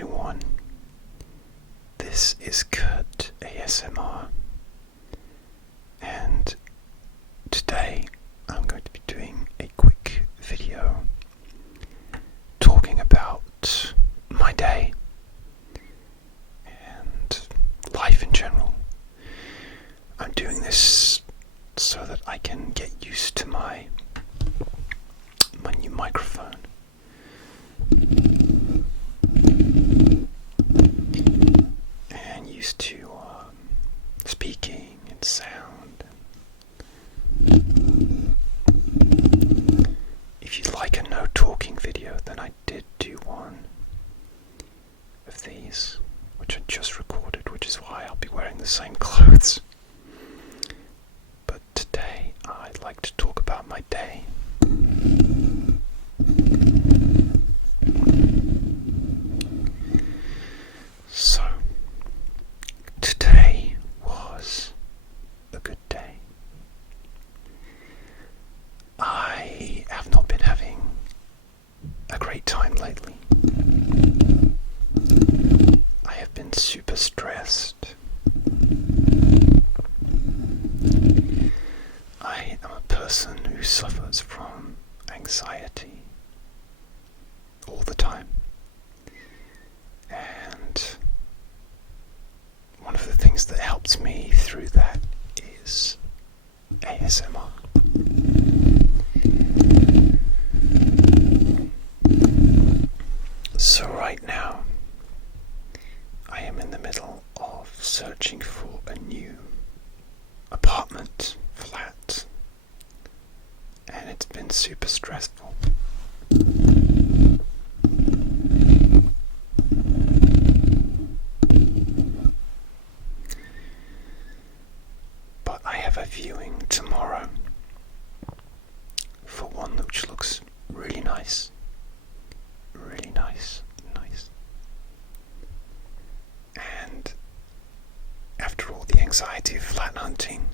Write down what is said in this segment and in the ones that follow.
everyone, this is Kurt ASMR, and today I'm going to be doing a quick video talking about my day and life in general. I'm doing this so that I can get used to my new microphone. And used to speaking and sound. If you'd like a no talking video, then I did do one of these, which I just recorded, which is why I'll be wearing the same clothes. But today I'd like to talk about my day. So, today was a good day. I have not been having a great time lately. I have been super stressed. I am a person who suffers from anxiety all the time. And one of the things that helps me through that is ASMR. So right now, I am in the middle of searching for a new apartment, flat, and it's been super stressful. But I have a viewing tomorrow for one which looks really nice. Really nice. And after all the anxiety of flat hunting,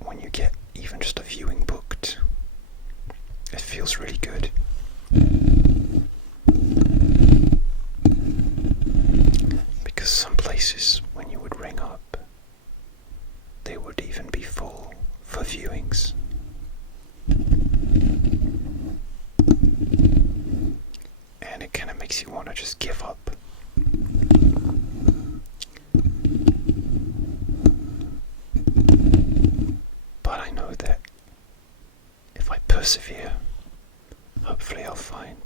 when you get even just a viewing booked, it feels really good. Because some places, when you would ring up, they would even be full for viewings. And it kind of makes you want to just give up. But I know that if I persevere, hopefully I'll find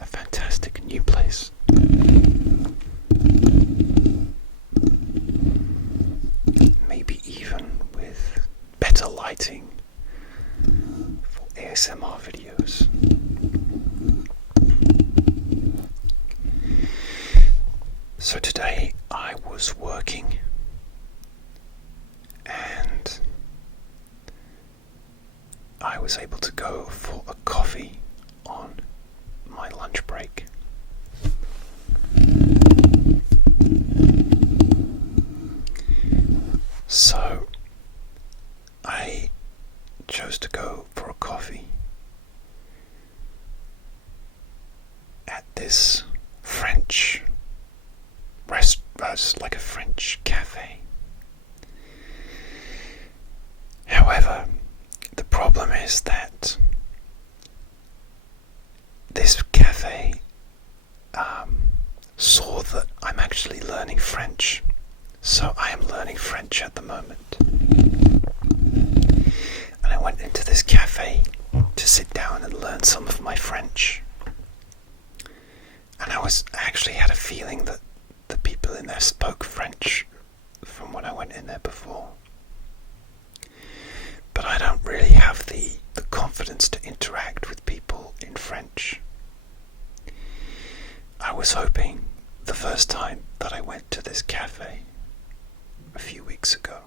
a fantastic new place. Maybe even with better lighting for ASMR videos. So today I was working and I was able to go for a coffee on my lunch break. So I chose to go for a coffee at this French like a French cafe. However, the problem is that this cafe saw that I'm actually learning French, so I am learning French at the moment. And I went into this cafe to sit down and learn some of my French. And I actually had a feeling that the people in there spoke French from when I went in there before. But I don't really have the confidence to interact with people in French. I was hoping the first time that I went to this cafe a few weeks ago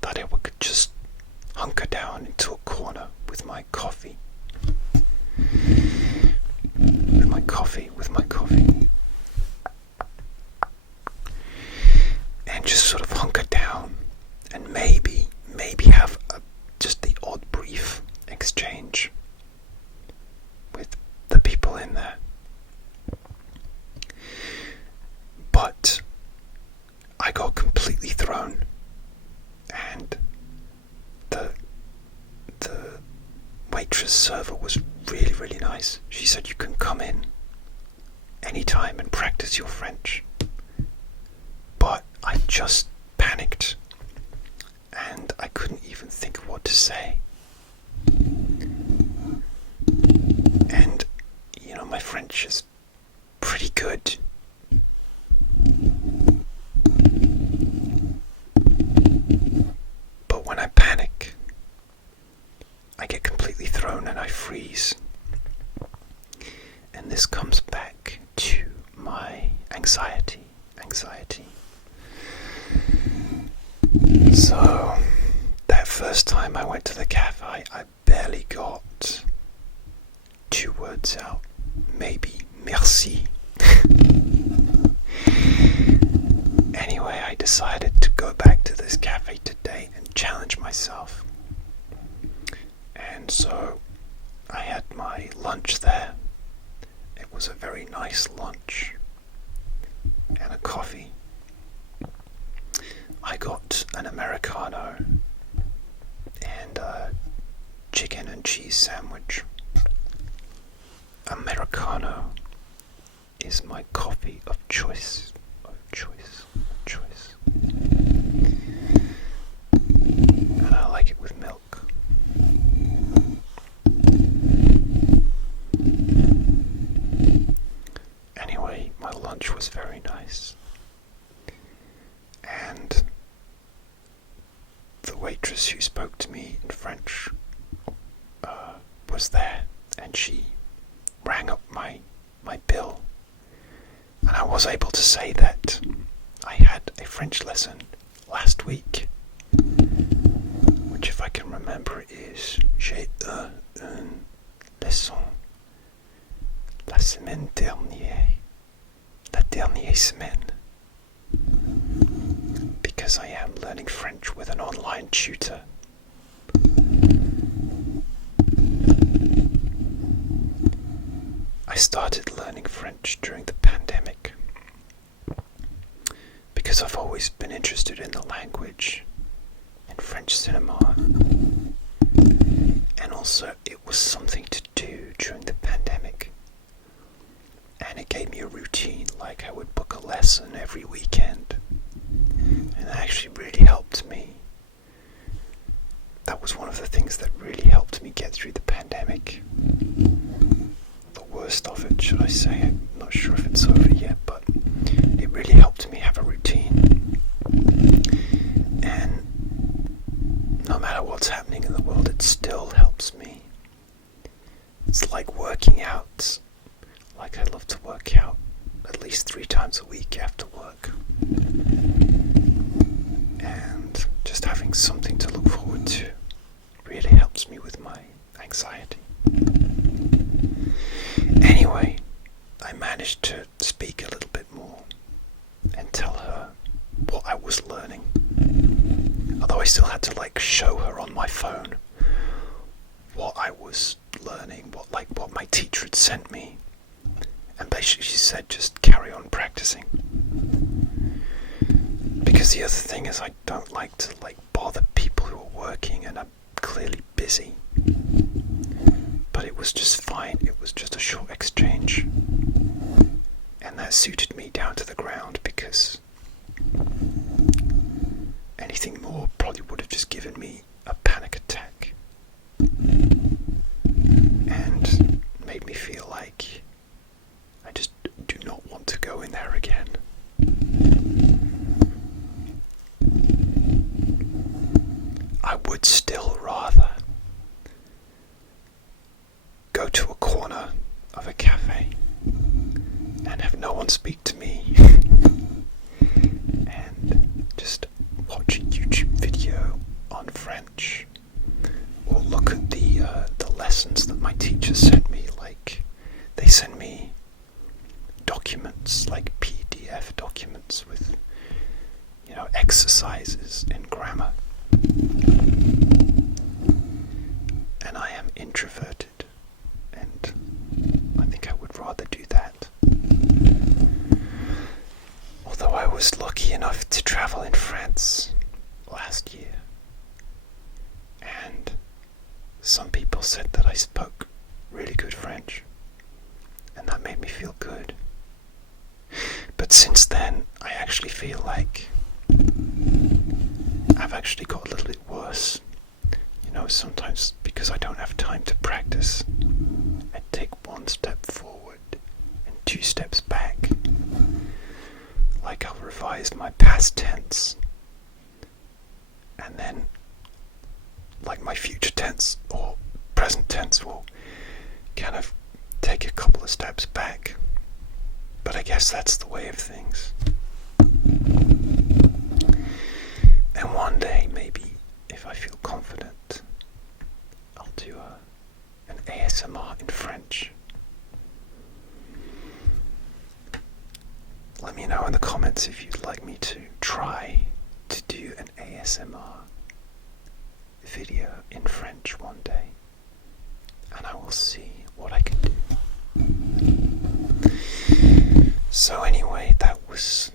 that I could just hunker down into a corner with my coffee. And just sort of hunker down and maybe have just the odd brief exchange with the people in there. waitress server was really, really nice. She said you can come in anytime and practice your French. But I just panicked and I couldn't even think of what to say. And, you know, my French is pretty good. But when I panic, I get completely thrown and I freeze. And this comes back to my anxiety. So, that first time I went to the cafe, I barely got 2 words out. Maybe merci. Anyway, I decided to go back to this cafe today and challenge myself. And so I had my lunch there. It was a very nice lunch and a coffee. I got an Americano and a chicken and cheese sandwich. Americano is my coffee of choice. And I like it with milk. Anyway, my lunch was very nice. And the waitress who spoke to me in French was there, and she rang up my bill, and I was able to say that I had a French lesson last week, which, if I can remember, is j'ai eu une leçon la semaine dernière, la dernière semaine, because I am learning French with an online tutor. I started learning French during the pandemic because I've always been interested in the language and French cinema, and also it was something to do during the pandemic, and it gave me a routine, like I would book a lesson every weekend, and that actually really helped me. That was one of the things that really helped me get through the pandemic. Worst of it, should I say. I'm not sure if it's over yet, but it really helped me have a routine. And no matter what's happening in the world, it still helps me. It's like working out. Like, I love to work out at least 3 times a week after work. And just having something to look forward to really helps me with my anxiety. Anyway, I managed to speak a little bit more and tell her what I was learning. Although I still had to show her on my phone what I was learning, what my teacher had sent me. And basically she said just carry on practicing. Because the other thing is I don't like to bother people who are working and are clearly busy. But it was just fine. It was just a short exchange. And that suited me down to the ground, because anything more probably would have just given me a panic attack. And made me feel like I just do not want to go in there again. I would still rather go to a corner of a cafe and have no one speak to me and just watch a YouTube video on French, or look at the lessons that my teachers sent me. They send me documents, like PDF documents with exercises in grammar, and I am introverted. And I think I would rather do that. Although I was lucky enough to travel in France last year and some people said that I spoke really good French, and that made me feel good. But since then, I actually feel like I've actually got a little bit worse. You know, sometimes because I don't have time to practice, I take one step forward and two steps back. Like I'll revise my past tense, and then like my future tense or present tense will kind of take a couple of steps back. But I guess that's the way of things. And one day, maybe, if I feel confident, I'll do an ASMR in French. Let me know in the comments if you'd like me to try to do an ASMR video in French one day, and I will see what I can do. So anyway, that was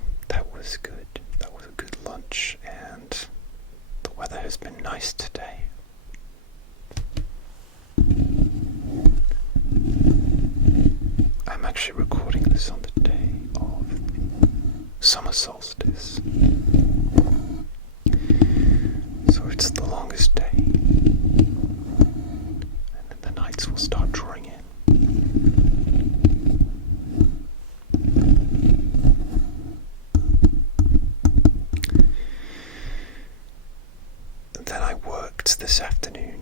good. That was a good lunch, and the weather has been nice today. I'm actually recording this on the day of summer solstice. So it's the longest day, and then the nights will start drawing in. And then I worked this afternoon,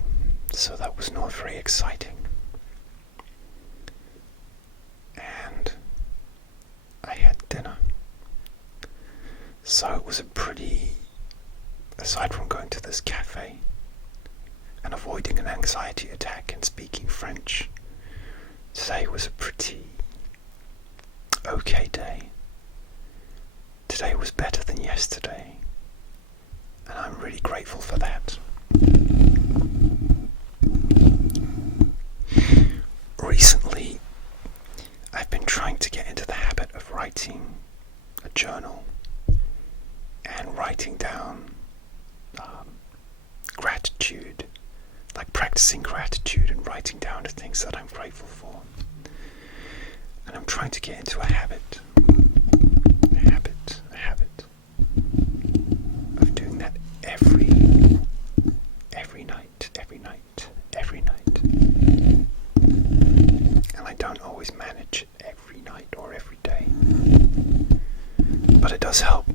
so that was not very exciting. And I had dinner. So it was a pretty, aside from going to this cafe and avoiding an anxiety attack and speaking French, today was a pretty okay day. Today was better than yesterday, and I'm really grateful for that. Recently, I've been trying to get into the habit of writing a journal and writing down gratitude, like practicing gratitude and writing down the things that I'm grateful for. And I'm trying to get into a habit of doing that every night. And I don't always manage it every night or every day, but it does help.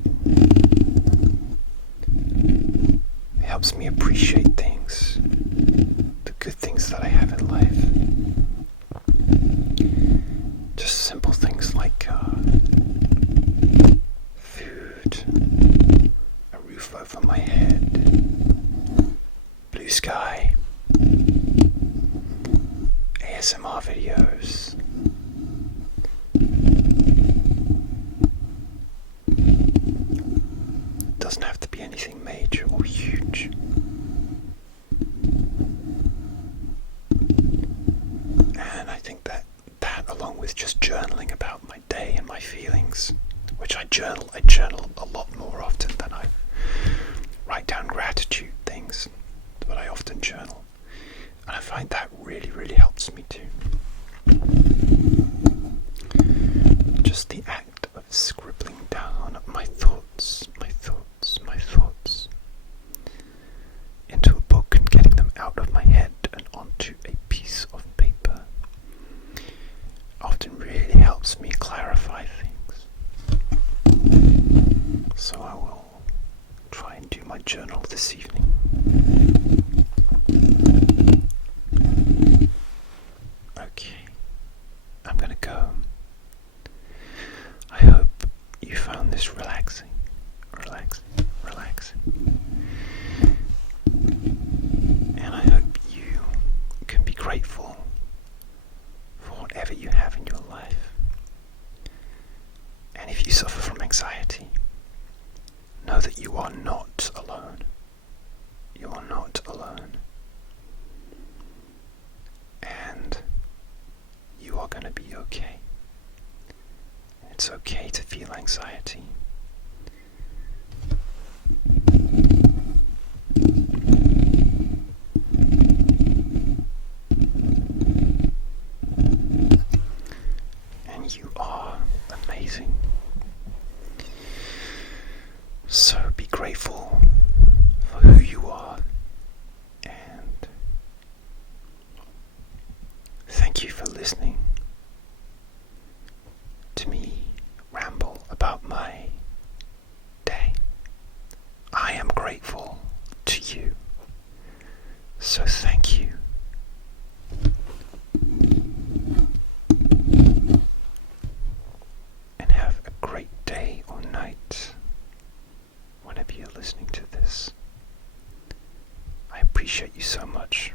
It helps me appreciate things, the good things that I have in life. Just simple things like food, a roof over my head, blue sky, ASMR videos. It doesn't have to be anything major or huge. And I think that along with just journaling about my day and my feelings, which I journal a lot more often than I write down gratitude things, but I often journal. And I find that really, really helps me too. Just the act of scribbling down my thoughts into a book and getting them out of my head and onto a piece of paper often really helps me clarify things. So I will try and do my journal this evening. Okay, I'm gonna go. I hope you found this relaxing. And I hope you can be grateful for whatever you have in your life. And if you suffer from anxiety, know that you are not alone. You are not alone. And you are going to be okay. It's okay to feel anxiety. for listening to me ramble about my day. I am grateful to you. So thank you. And have a great day or night whenever you're listening to this. I appreciate you so much.